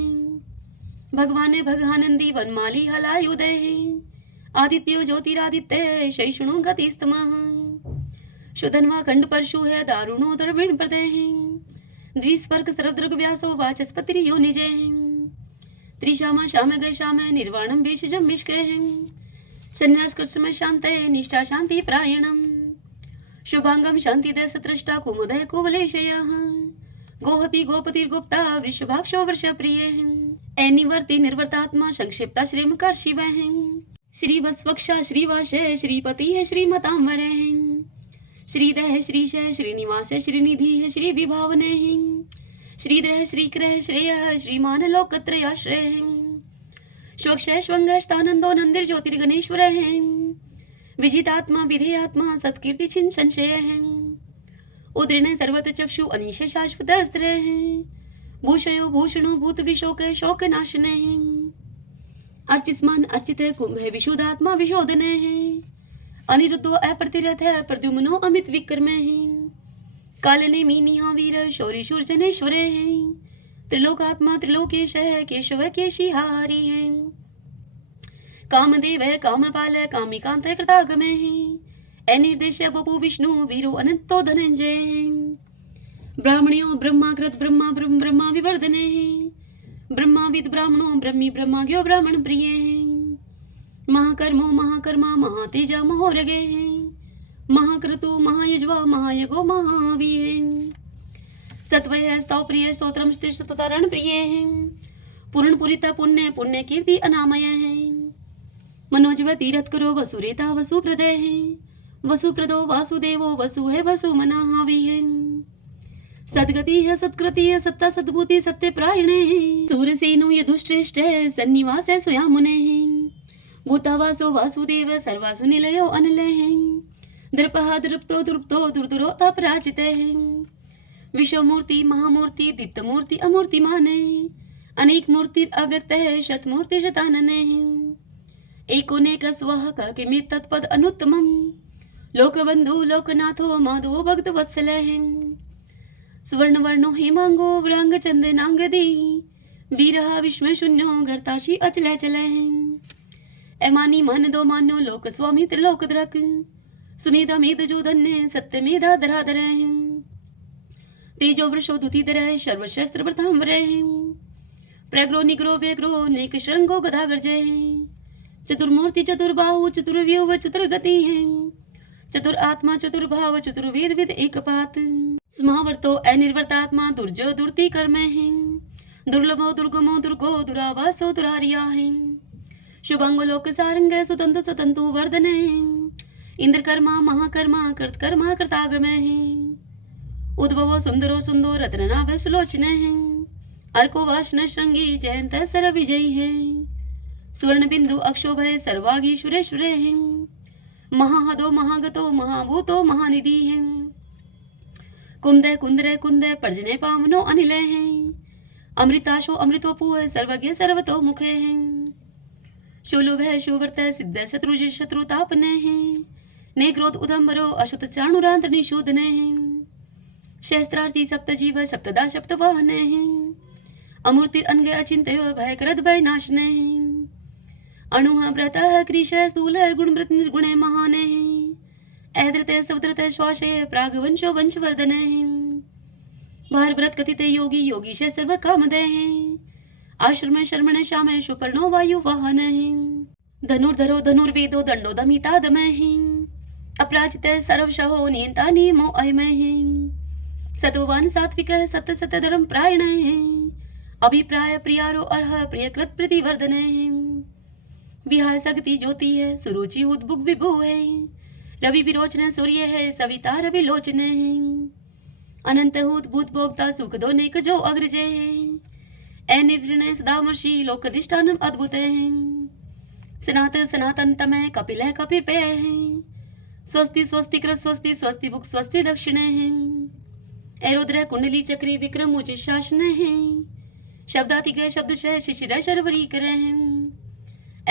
भगवान भगानंदी वनमाली हलायुदय है आदित्यो ज्योतिरादित्य शैषणो गतिस्तमः शुधन्वा खंड परशु है दारुणो द्रविण प्रदय है द्विस्पर्क सरदृग व्यासो वाचस्पति यो निजय है त्रिशामा शाम गय शाम निर्वाणम भेषजम मिष्क है संन्यास कृत्सम शांत निष्ठा शांति प्रायणम शुभांगम शांति दय सत्रष्टा कुमुदय कुवलेशय गोहति गोपतिर गुप्ता वृषभाक्षो वर्ष प्रिय है निवर्ति निर्वर्तात्मा संक्षिप्ता श्रीमकर शिव है श्रीवत्स्वक्षा श्रीवाश श्रीपति है श्रीमतांबर है श्रीदः श्रीश श्रीनिवास श्रीनिधिः श्रीविभावने श्रीधरः श्रीकरः श्रेयः श्रीमान लोकत्रयाश्रयः स्वक्षैश्वङ्गस्तानन्दो नन्दिर्ज्योतिर्गणेश्वरः विजितात्मा विधेयात्मा सत्कीर्ति संशयः उदृण सर्वत चक्षु अनीश शाश्वत अस्त्रः भूषयो भूषणो भूत विशोक शोक नाशने अर्चिस्मान अर्चित कुंभ विशुद्धात्मा विशोधने अनिरुद्धो अप्रतिरथ प्रद्युम्नो अमित विक्रमे कालने मीनिहा वीर शौरी शूर्जनेश्वरे त्रिलोकात्मा त्रिलोकेश केशव केशिहारी कामदेव कामपाल कामिकांत कृतागमे अनिर्देश बपु विष्णु वीरो अनंतो धनंजय ब्राह्मण्यो ब्रह्माकृत ब्रह्मा ब्रह्म ब्रह्मा विवर्धने ब्रह्माविद ब्राह्मणो ब्रह्मी ब्रह्माज्ञो ब्राह्मण प्रिय महाकर्मो महाकर्मा महातेजा महोरगे महाक्रतु महायुज्वा महायगो महावीर सत्वय स्तव प्रिय स्तोत्रम स्तुतारण प्रिय पूर्ण पुरिता पुण्य पुण्य कीर्ति अनामय मनोजव तीरथ करो वसुरेता वसुप्रदय वसुप्रदो वासुदेवो वसु है वसु मनाहावी है सदगति है सत्कृति है सत्ता सद्भूति सत्य प्रायणे सूरसेनो यदुश्रेष्ठ सन्निवास है स्वया मुने भूतावासो वासुदेव सर्वासु निलयो अनिलय दृपहा दृप्तो दृप्तो दुर्दुरो अपराजित विश्वमूर्ति महामूर्ति दीप्तमूर्ति अमूर्तिमान अनेक मूर्ति अव्यक्त है शतमूर्ति शतानन एकोनेक स्वः किमित तत्पद अनुत्तमम् लोकबंधु लोकनाथो माधवो भक्त वत्सल सुवर्ण वर्णो हेमांगो व्रांग चंदनांगदी वीरहा विश्व शून्यो गर्ताशी अचल चल एमानी मान दो मानो लोक स्वामी त्रिलोक द्रक सुमेधा मेद जो धन्य सत्य मेधा धराधर तेजो वृषो दुतिधर सर्वशस्त्र प्रताम्बर प्रग्रो निग्रो व्यग्रो नेक श्रृंगो गदा गर्जय चतुर्मूर्ति चतुर्बाहु चतुर्व्यूह चतुर्गति चतुर आत्मा चतुर्भाव चतुर्वेद विद एकपात समावर्तो अनिर्वर्तात्मा दुर्जो दुर्ति कर्म दुर्लभो दुर्गमो दुर्गो दुरावासो दुरारिया शुभांगो लोक सारंग सुतंतु सुतंतु वर्धन इंद्र कर्मा महाकर्मा कृतकर्मा कृतागम उद्भवो सुंदरो सुंदो रत्ननाभ सुलोचन अर्को वाशन श्रृंगी जयंत सर विजयी है स्वर्ण बिंदु अक्षोभय सर्वागी सुरेश्वर महाहदो महागतो महाभूतो महानिधि कुंदय कुंदरय कुंदय पर्जने पावनो अनिल अमृताशो अमृतोपुह सर्वज्ञ सर्वतो मुखे शूलुभ शुवर्त सिद्ध शत्रुज शत्रुतापन ने क्रोध उदम्बरो अशुत चाणुरांत निशोधन शस्त्रार्थी सप्तजीव सप्तदा सप्तवाहन अमूर्ति अनग अचिंत्य भयकरद भय नाशन अणुः व्रतः कृश स्थूल गुणवृत निर्गुण महान ऐद्रत सवद्रत श्वासय प्रागवंशो वंशवर्धन भारव्रत कथित योगी योगीश सर्व कामदय आश्रम शर्मण श्याम सुपर्णो वायु वाहन धनुर्धरो धनुर्वेदो दंडो दमिता दमः अपराजित सर्वशहो नियंता नियमो अयमः सत्ववान सात्विक सत्य सत्य धर्म प्रायण अभिप्राय प्रियारो अर्ह प्रियकृत प्रतिवर्धन विहाय सगति ज्योति है सुरुचि उद्भुक विभु है रवि विरोचन सूर्य है सविता रवि लोचन अनंत उद्भूत भोक्ता सुख दो नेक जो अग्रज है अनिवृण सदामर्षि लोकधिष्ठानम अद्भुत है सनात सनातन तमय कपिल है कपिर पे है स्वस्ति स्वस्ति कृत स्वस्ति स्वस्ति भुक स्वस्ति दक्षिण है एरोद्र कुंडली चक्री विक्रम उचित शासन है शब्दातिक शब्दशः शिशिर शर्वरी करे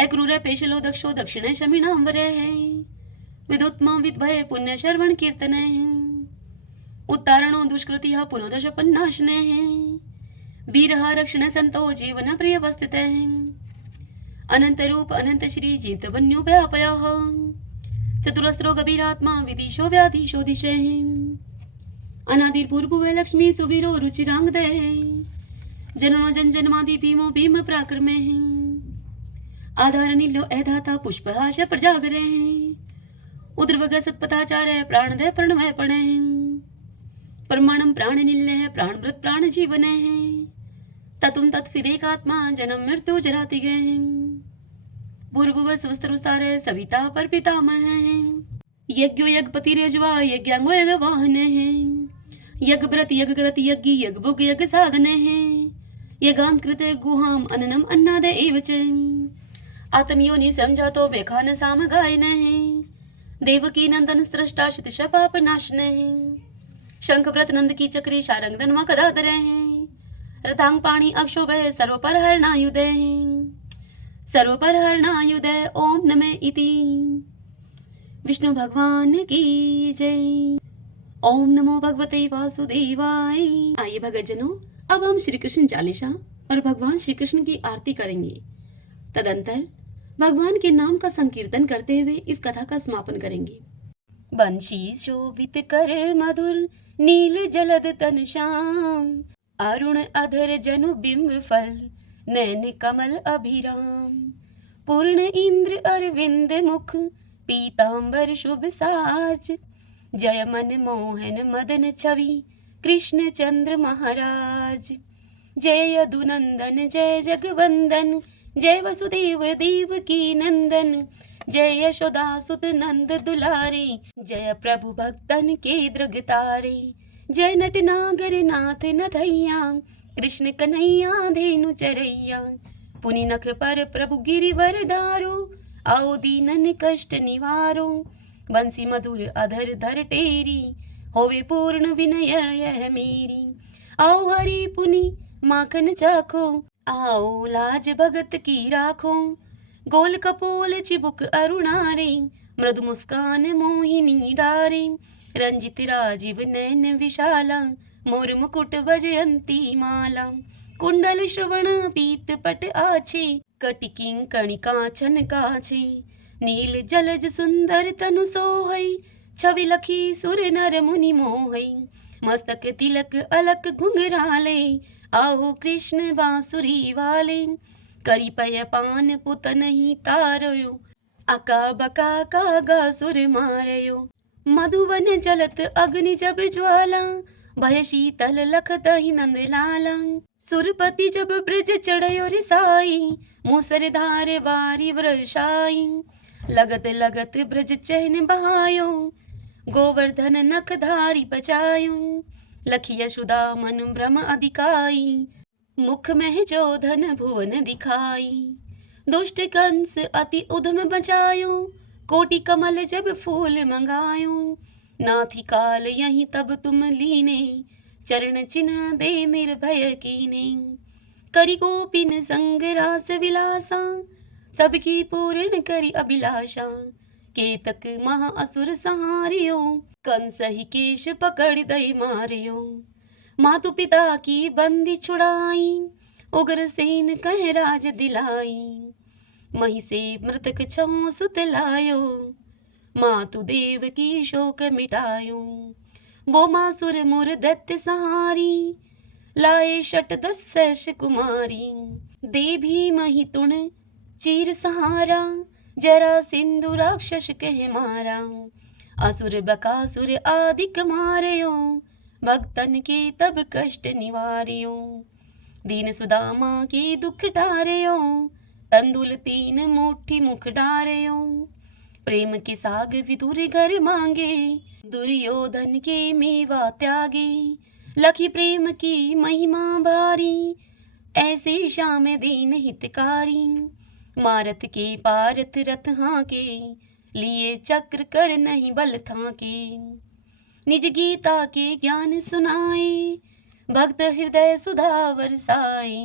अक्रूर पेशलो दक्षो दक्षिण शमिनांबर है विदुत्मा विद्भय पुण्य शर्वण कीर्तन उत्तारणो दुष्कृति पुनोदश पन्नाशन वीर रक्षण संतो जीवन प्रिय वस्थित अनंत रूप अनंत श्री जीत वन्यो व्यापय चतुरस्त्रो गभीरात्मा विदिशो व्याधीशो दिशे अनादिर्पूर्व लक्ष्मी सुवीरो रुचिरांगदय जननो जन जन्मादि भीमो भीम पराक्रमे आधारनीलो ऐधाता पुष्पहाश प्रजागर उद्रवग सत्पथाचार्य प्राणदय प्रणवय पण परमाणम प्राण निल्य प्राणवृत प्राण जीवन ततुम तत्विदेकात्मा जन्म मृत्यु जराति गए भूर्भुव स्वस्त्रस्तार सविता पर पितामह यज्ञो यज्ञपति रेजवा यज्ञांगो यज्ञ वाहन है। यज्ञ व्रत यज्ञ कृत यज्ञ यज्ञ भोग यज्ञ साधन है। यज्ञांत कृत गुहाम अननम अन्नाद एवच। आत्मयोनि समझातो वेखान साम गायन है। देवकी नंदन सृष्टा शतश पाप नाशन है। शंख व्रत नंद की चक्री शारंग धनवा कदाधर है। रतांग पाणी अक्षोभ सर्व पर हरणायुदय है। सर्व पर हरणायुदय ओम नमः इति। विष्णु भगवान की जय। ओम नमो भगवते वासुदेवाय। आइए भगतजनों, अब हम श्री कृष्ण चालीसा और भगवान श्री कृष्ण की आरती करेंगे। तदंतर भगवान के नाम का संकीर्तन करते हुए इस कथा का समापन करेंगे। बंशी शोभित कर मधुर नील जलद तन श्याम। अरुण अधर जनु बिंब फल नैन कमल अभिराम। पूर्ण इंद्र अरविंद मुख पीतांबर शुभ साज। जय मन मोहन मदन छवि कृष्ण चंद्र महाराज। जय यदुनंदन जय जगवंदन जय वसुदेव देव की नंदन। जय यशोदा सुत नंद दुलारे जय प्रभु भक्तन के दृगतारे। जय नट नागर नाथ नथैया कृष्ण कन्हैया धेनु चरैया। पुनि नख पर प्रभु गिरिवर धारो आओ दीनन कष्ट निवारो। बंसी मधुर अधर धर टेरी होवे पूर्ण विनय यह मेरी। आओ हरि पुनि माखन चाखो आओ लाज भगत की राखो। गोल कपोल चिबुक अरुणारे मृदु मुस्कान मोहिनी डारे। रंजित राजीव नयन विशाला मोर मुकुट वजयंती माला। कुंडल श्रवण पीत पट आछे कटिकिं कणिका छन काछे। नील जलज सुंदर तनु सोहई छवि लखी सुर नर मुनि मोहई। मस्तक तिलक अलक घुंघराले आओ कृष्ण बांसुरी वाले। करी पय पान पुतन ही तारयो अका बका कागा सुर मारयो। मधुवन जलत अग्नि जब ज्वाला भय शीतल लखत ही नंद लाला। सुरपति जब ब्रज चढ़यो रिसाई मूसर धार वारी वृषाई। लगत लगत ब्रज चहन बहायो गोवर्धन नख धारी बचायो। लखी यशोदा मन भ्रम अधिकाई मुख में जो धन भुवन दिखाई। दुष्ट कंस अति उधम बचायो कोटि कमल जब फूल मंगायो। नाथी काल यही तब तुम लीने चरण चिन्ह दे निर्भय कीने। करी गोपिन संग रास विलासा सबकी पूर्ण करी अभिलाषा। केतक महा असुर सहारियो कंस ही केश पकड़ दई मारियो। मातु पिता की बंदी छुड़ाई उग्र सेन कह राज दिलाई। मही से मृतक छौ सुत लायो मातु देव की शोक मिटायो। वो मासुर मुर दैत्य सहारी लाए शट दस सैश कुमारी। दे भी मही तुण चीर सहारा जरा सिंधु राक्षस कह मारा। असुर बकासुर आदिक मारयो भक्तन के तब कष्ट निवार्यो। दीन सुदामा के दुख टारयो तंदुल तीन मुट्ठी मुख डारयो। प्रेम के साग विदुर घर मांगे दुर्योधन के मेवा त्यागे। लखी प्रेम की महिमा भारी ऐसे श्याम दीन हितकारी। मारत के पारथ रथ हाके लिए चक्र कर नहीं बल थाके। निज गीता के ज्ञान सुनाए भक्त हृदय सुधा बरसाए।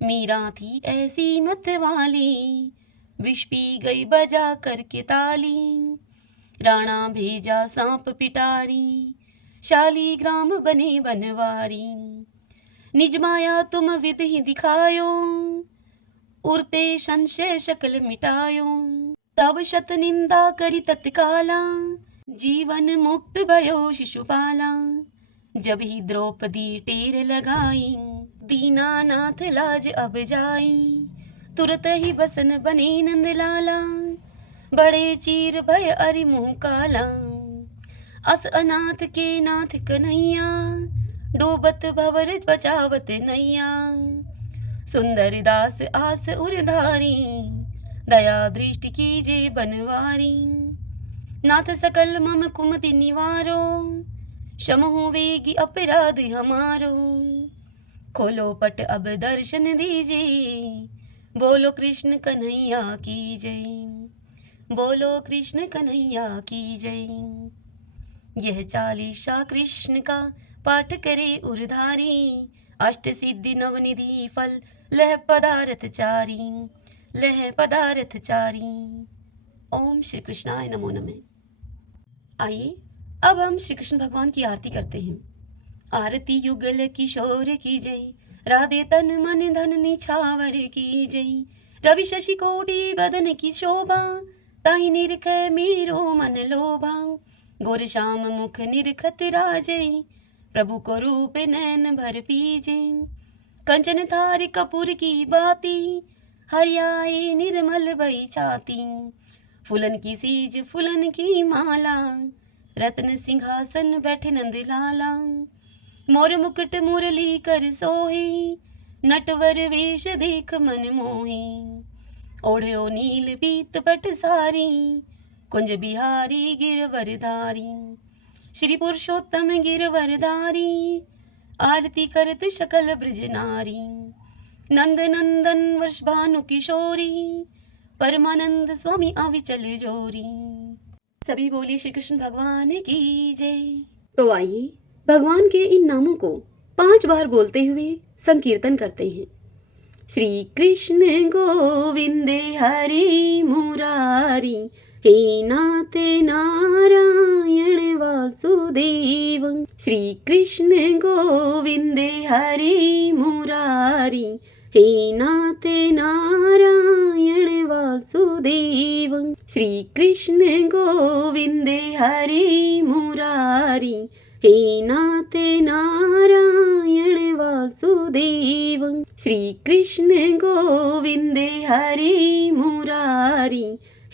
मीरा थी ऐसी मत वाली विष पी गई बजा करके ताली। राणा भेजा सांप पिटारी शाली ग्राम बने बनवारी। निज माया तुम विध ही दिखायो उड़ते संशय शकल मिटायो। तब शत निंदा करी तत्काला जीवन मुक्त भयो शिशुपाला। जब ही द्रौपदी टेर लगाई दीनानाथ लाज अब जाई। तुरत ही बसन बने नंदलाला बड़े चीर भय अरि मुँह काला। अस अनाथ के नाथ कन्हैया डूबत भवर बचावत नैया। सुंदर दास आस उरधारी दया दृष्टि कीजे बनवारी। नाथ सकल मम कुमति निवारो, क्षमहु वेगी अपराध हमारो। खोलो पट अब दर्शन दीजिए, बोलो कृष्ण कन्हैया की जय, बोलो कृष्ण कन्हैया की जय। यह चालीसा कृष्ण का पाठ करे उरधारी, अष्ट सिद्धि नवनिधि फल लह पदार्थ चारी, लह पदार्थ चारी। ओम श्री कृष्णाय नमो नमः। आइए अब हम श्री कृष्ण भगवान की आरती करते हैं। आरती युगल किशोर की जय, राधे तन मन धन निछावर की जय। रवि शशि कोटि बदन की शोभा, ताहि निरख मेरो मन लोभा। गोर श्याम मुख निरखत राजै, प्रभु को रूप नैन भर पीजे। कंचन थार कपूर की बाती, हरियाए निर्मल भई छाती। फूलन की सीज फूलन की माला, रत्न सिंहासन बैठे नंद लाला। मोर मुकुट मुरली कर सोहे, नटवर वेश देख मन मोहे। ओढ़ो नील पीत पट सारी, कुंज बिहारी गिरवरधारी। श्री पुरुषोत्तम गिरवरधारी, आरती करत सकल ब्रज नारी। नंद नंदन वर्ष भानु किशोरी, परमानंद स्वामी अविचल जोरी। सभी बोलिए श्री कृष्ण भगवान की जय। तो आइए भगवान के इन नामों को 5 बार बोलते हुए संकीर्तन करते हैं। श्री कृष्ण गोविंद हरि मुरारी, हे नाथ नारायण वासुदेव। श्री कृष्ण गोविंद हरि मुरारी, हे नाथ नारायण वासुदेव। श्री कृष्ण गोविंद हरि मुरारी, हे नाथ नारायण वासुदेव। श्री कृष्ण गोविंद हरि मुरारी,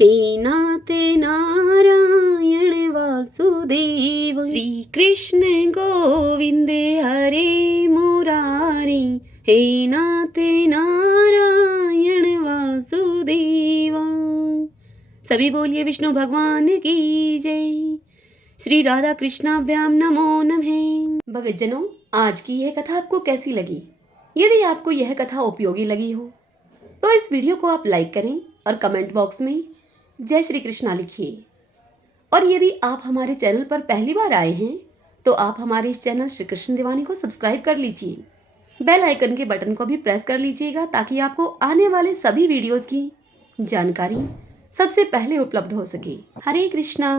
हे नाथ नारायण वासुदेव। श्री कृष्ण गोविंद हरि मुरारी, हे नाथ नारायण वासुदेव। सभी बोलिए विष्णु भगवान की जय। श्री राधा कृष्णाभ्याम नमो नमः। भक्तजनों, आज की यह कथा आपको कैसी लगी? यदि आपको यह कथा उपयोगी लगी हो तो इस वीडियो को आप लाइक करें और कमेंट बॉक्स में जय श्री कृष्णा लिखिए। और यदि आप हमारे चैनल पर पहली बार आए हैं तो आप हमारे इस चैनल श्री कृष्ण दीवानी को सब्सक्राइब कर लीजिए। बेल आइकन के बटन को भी प्रेस कर लीजिएगा ताकि आपको आने वाले सभी वीडियोस की जानकारी सबसे पहले उपलब्ध हो सके। हरे कृष्णा।